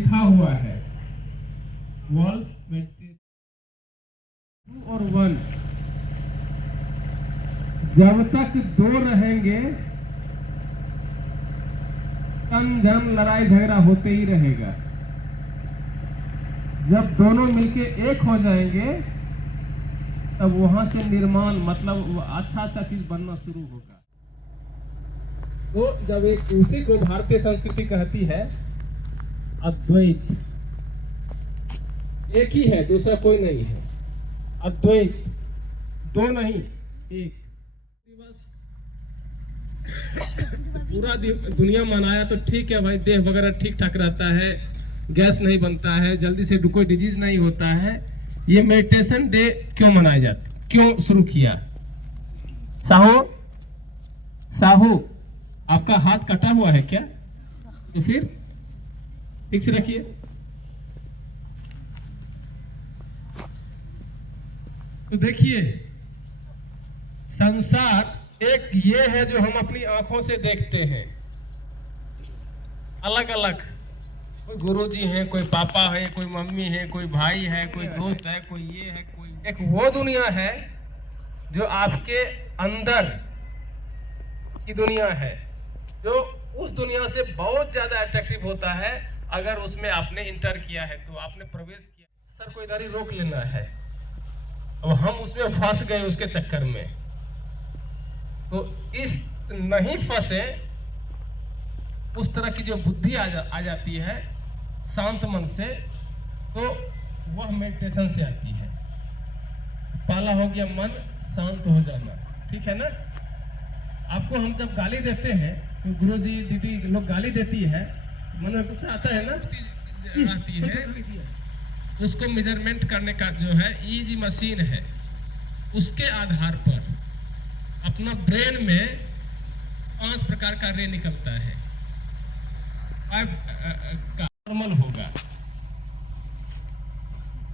लिखा हुआ है वर्ल्ड मेडिटेशन 2 और 1। जब तक 2 रहेंगे तन जन लड़ाई झगड़ा होते ही रहेगा। जब दोनों मिलके एक हो जाएंगे तब वहां से निर्माण मतलब अच्छा अच्छा चीज बनना शुरू होगा। तो जब एक उसी को भारतीय संस्कृति कहती है अद्वैत, एक ही है, दूसरा कोई नहीं है। अद्वैत, 2 नहीं, एक। दिवस पूरा दुनिया मनाया तो ठीक है भाई, देह वगैरह ठीक ठाक रहता है, गैस नहीं बनता है, जल्दी से कोई डिजीज नहीं होता है। ये मेडिटेशन डे क्यों मनाया जाता, क्यों शुरू किया? साहू साहू आपका हाथ कटा हुआ है क्या? तो फिर ठीक से रखिए। तो देखिए, संसार एक ये है जो हम अपनी आंखों से देखते हैं, अलग अलग। कोई गुरुजी है, कोई पापा है, कोई मम्मी है, कोई भाई है, कोई दोस्त है, कोई ये है, कोई एक वो दुनिया है जो आपके अंदर की दुनिया है, जो उस दुनिया से बहुत ज्यादा अट्रैक्टिव होता है। अगर उसमें आपने इंटर किया है तो आपने प्रवेश किया, सर को इधर ही रोक लेना है। अब हम उसमें फंस गए उसके चक्कर में, तो इस नहीं फंसे, उस तरह की जो बुद्धि आ जाती है शांत मन से, तो वह मेडिटेशन से आती है। पहला हो गया मन शांत हो जाना, ठीक है ना? आपको हम जब गाली देते हैं तो गुरुजी दीदी लोग गाली देती है, मन में गुस्सा आता है ना, आती है। उसको मेजरमेंट करने का जो है ईजी मशीन है, उसके आधार पर अपना ब्रेन में 5 प्रकार का रे निकलता है, नॉर्मल होगा।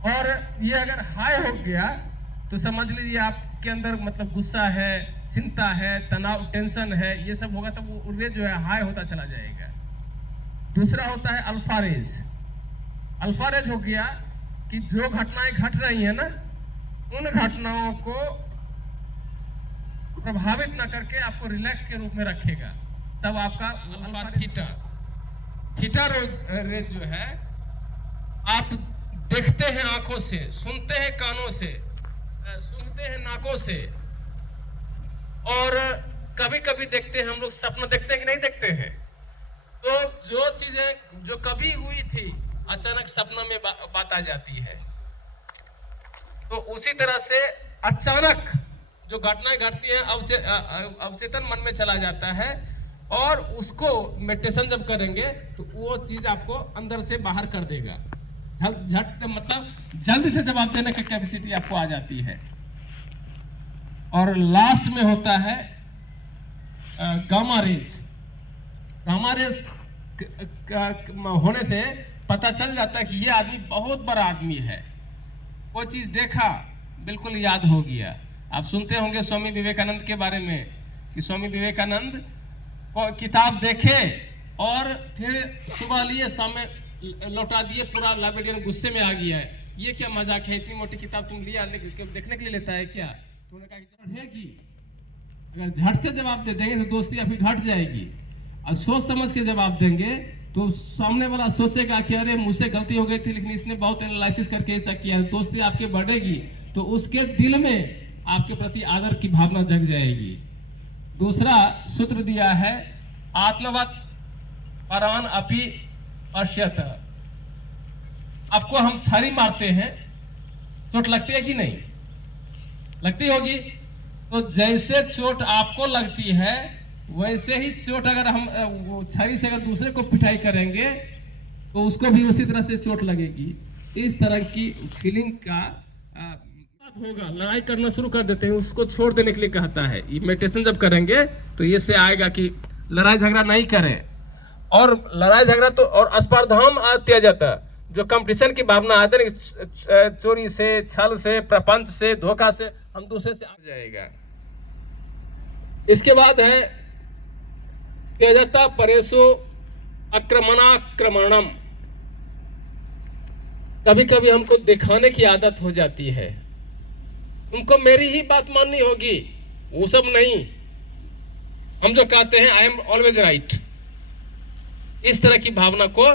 और ये अगर हाई हो गया तो समझ लीजिए आपके अंदर मतलब गुस्सा है, चिंता है, तनाव, टेंशन है, ये सब होगा तो वो रेज जो है हाई होता चला जाएगा। दूसरा होता है अल्फा रेज। अल्फा रेज हो गया कि जो घटनाएं घट रही है ना, उन घटनाओं को प्रभावित न करके आपको रिलैक्स के रूप में रखेगा, तब आपका अल्फा थीटा। थीटा रेज जो है, आप देखते हैं आंखों से, सुनते हैं कानों से, सुनते हैं नाकों से, और कभी कभी देखते हैं हम लोग, सपना देखते हैं कि नहीं देखते हैं? तो जो चीजें जो कभी हुई थी अचानक सपना में बात आ जाती है। तो उसी तरह से अचानक जो घटनाएं घटती हैं अवचेतन मन में चला जाता है, और उसको मेडिटेशन जब करेंगे तो वो चीज आपको अंदर से बाहर कर देगा। झट मतलब जल्दी से जवाब देने की कैपेसिटी आपको आ जाती है। और लास्ट में होता है गामा रेज। गामा रेज होने से पता चल जाता है कि ये आदमी बहुत बड़ा आदमी है, वो चीज देखा बिल्कुल याद हो गया। आप सुनते होंगे स्वामी विवेकानंद के बारे में कि स्वामी विवेकानंद किताब देखे और फिर सुबह लिए, शाम में लौटा दिए, पूरा लाइब्रेरियन गुस्से में आ गया है, ये क्या मजाक है, इतनी मोटी किताब तुम लिया देखने के लिए लेता है क्या? तो उन्होंने कहा कि है कि अगर झट से जवाब दे देंगे तो दोस्ती आपकी घट जाएगी, और सोच समझ के जवाब देंगे तो सामने वाला सोचेगा कि अरे मुझसे गलती हो गई थी, लेकिन इसने बहुत एनालिसिस करके ऐसा किया, दोस्ती आपकी बढ़ेगी, तो उसके दिल में आपके प्रति आदर की भावना जग जाएगी। दूसरा सूत्र दिया है आत्मवत परान अपि पश्यत। आपको हम छड़ी मारते हैं, चोट लगती है कि नहीं लगती होगी? तो जैसे चोट आपको लगती है वैसे ही चोट अगर हम छड़ी से अगर दूसरे को पिटाई करेंगे तो उसको भी उसी तरह से चोट लगेगी। इस तरह की फीलिंग का होगा। लड़ाई करना शुरू कर देते हैं, उसको छोड़ देने के लिए कहता है। ये मेडिटेशन जब करेंगे तो ये से आएगा कि लड़ाई झगड़ा नहीं करें। और लड़ाई झगड़ा तो और स्पर्धाम किया जाता है, जो कंपटीशन की भावना आते हैं, चोरी से, छल से, प्रपंच से, धोखा से, हम दूसरे से आ जाएगा। इसके बाद है किया जाता परेशो आक्रमणाक्रमणम। कभी कभी हमको दिखाने की आदत हो जाती है, उनको मेरी ही बात माननी होगी, वो सब नहीं। हम जो कहते हैं आई एम ऑलवेज राइट, इस तरह की भावना को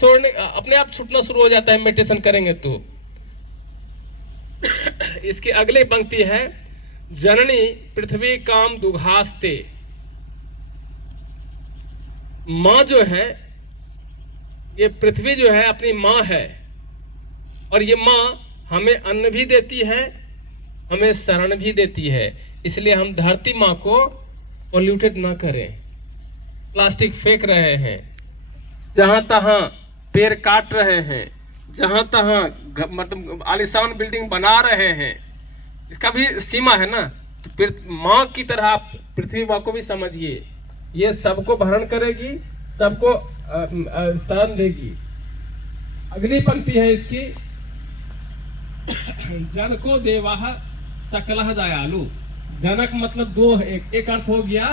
छोड़ने, अपने आप छूटना शुरू हो जाता है मेडिटेशन करेंगे तो। इसकी अगली पंक्ति है, जननी पृथ्वी काम दुघास्ते। माँ जो है, ये पृथ्वी जो है अपनी माँ है, और ये माँ हमें अन्न भी देती है, हमें शरण भी देती है। इसलिए हम धरती माँ को पोल्यूटेड ना करें। प्लास्टिक फेंक रहे हैं, जहां तहां पेड़ काट रहे हैं, जहां तहां मतलब आलीशान बिल्डिंग बना रहे हैं, इसका भी सीमा है ना। तो माँ की तरह आप पृथ्वी माँ को भी समझिए, ये सबको भरण करेगी, सबको शरण देगी। अगली पंक्ति है इसकी, जनको देवाह सकलह दयालु। जनक मतलब दो है, एक अर्थ हो गया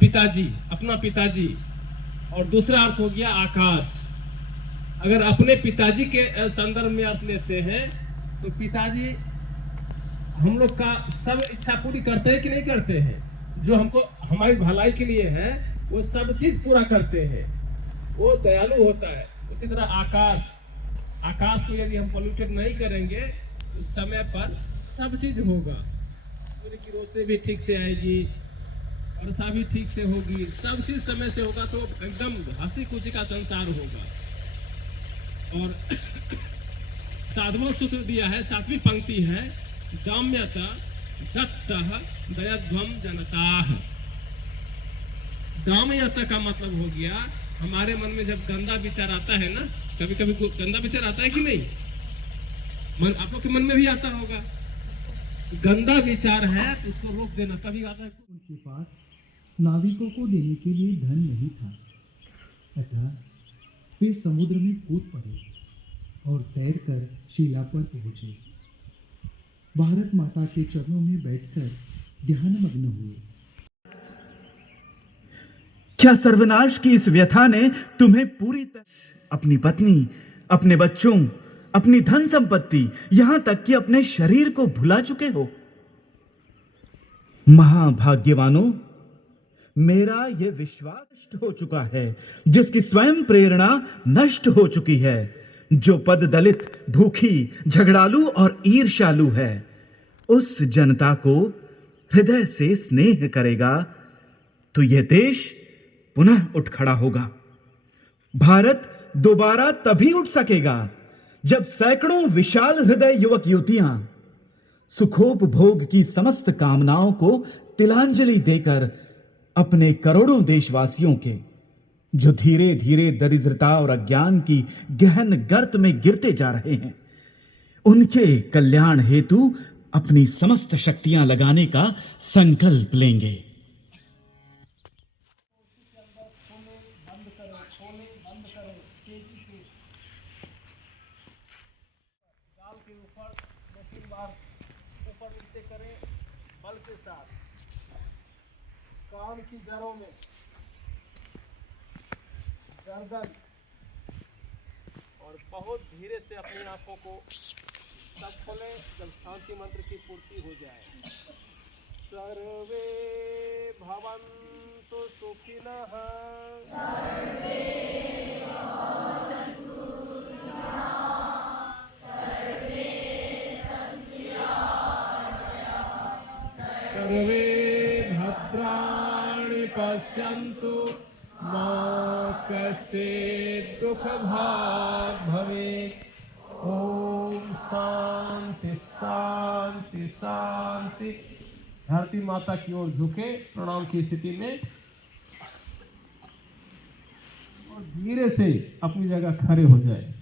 पिताजी, अपना पिताजी, और दूसरा अर्थ हो गया आकाश। अगर अपने पिताजी के संदर्भ में अर्थ लेते हैं तो पिताजी हम लोग का सब इच्छा पूरी करते हैं कि नहीं करते हैं? जो हमको हमारी भलाई के लिए है वो सब चीज पूरा करते हैं, वो दयालु होता है। उसी तरह आकाश को यदि हम पोल्यूटेड नहीं करेंगे तो समय पर सब चीज होगा। सूर्य की रोशनी भी ठीक से आएगी, वर्षा भी ठीक से होगी, सब चीज समय से होगा, तो एकदम हंसी खुशी का संसार होगा। और साधवां सूत्र दिया है, 7वीं पंक्ति है, दाम्यता दत्तः दयध्वम जनताः। दाम्यता का मतलब हो गया, हमारे मन में जब गंदा विचार आता है ना, कभी कभी गंदा विचार आता है कि नहीं? आप लोग के मन में भी आता होगा, गंदा विचार है तो उसको रोक देना। कभी आता है, उनके पास नाविकों को देने के लिए धन नहीं था, अतः वे समुद्र में कूद पड़े और तैरकर शिला पर पहुंचे। भारत माता के चरणों में बैठकर ध्यानमग्न हुए। क्या सर्वनाश की इस व्यथा ने तुम्हें पूरी तरह, अपनी पत्नी, अपने बच्चों, अपनी धन संपत्ति, यहां तक कि अपने शरीर को भुला चुके हो? महाभाग्यवानों, मेरा यह विश्वास नष्ट हो चुका है, जिसकी स्वयं प्रेरणा नष्ट हो चुकी है। जो पद दलित, भूखी, झगड़ालू और ईर्ष्यालु है, उस जनता को हृदय से स्नेह करेगा तो यह देश पुनः उठ खड़ा होगा। भारत दोबारा तभी उठ सकेगा जब सैकड़ों विशाल हृदय युवक युवतियां सुखोपभोग की समस्त कामनाओं को तिलांजलि देकर अपने करोड़ों देशवासियों के, जो धीरे धीरे दरिद्रता और अज्ञान की गहन गर्त में गिरते जा रहे हैं, उनके कल्याण हेतु अपनी समस्त शक्तियां लगाने का संकल्प लेंगे। बल के साथ कान की जड़ों में, गर्दन, और बहुत धीरे से अपनी आंखों को तब खोलें जब शांति मंत्र की पूर्ति हो जाए। सर्वे भवन्तु सुखिनः, सर्वे भवन्तु सुखिनः, सर्वे सर्वे भद्राणि पश्यन्तु मा कश्चित् दुःखभाग् भवेत्। ओम शांति शांति शांति। धरती माता की ओर झुके प्रणाम की स्थिति में, और धीरे से अपनी जगह खड़े हो जाए।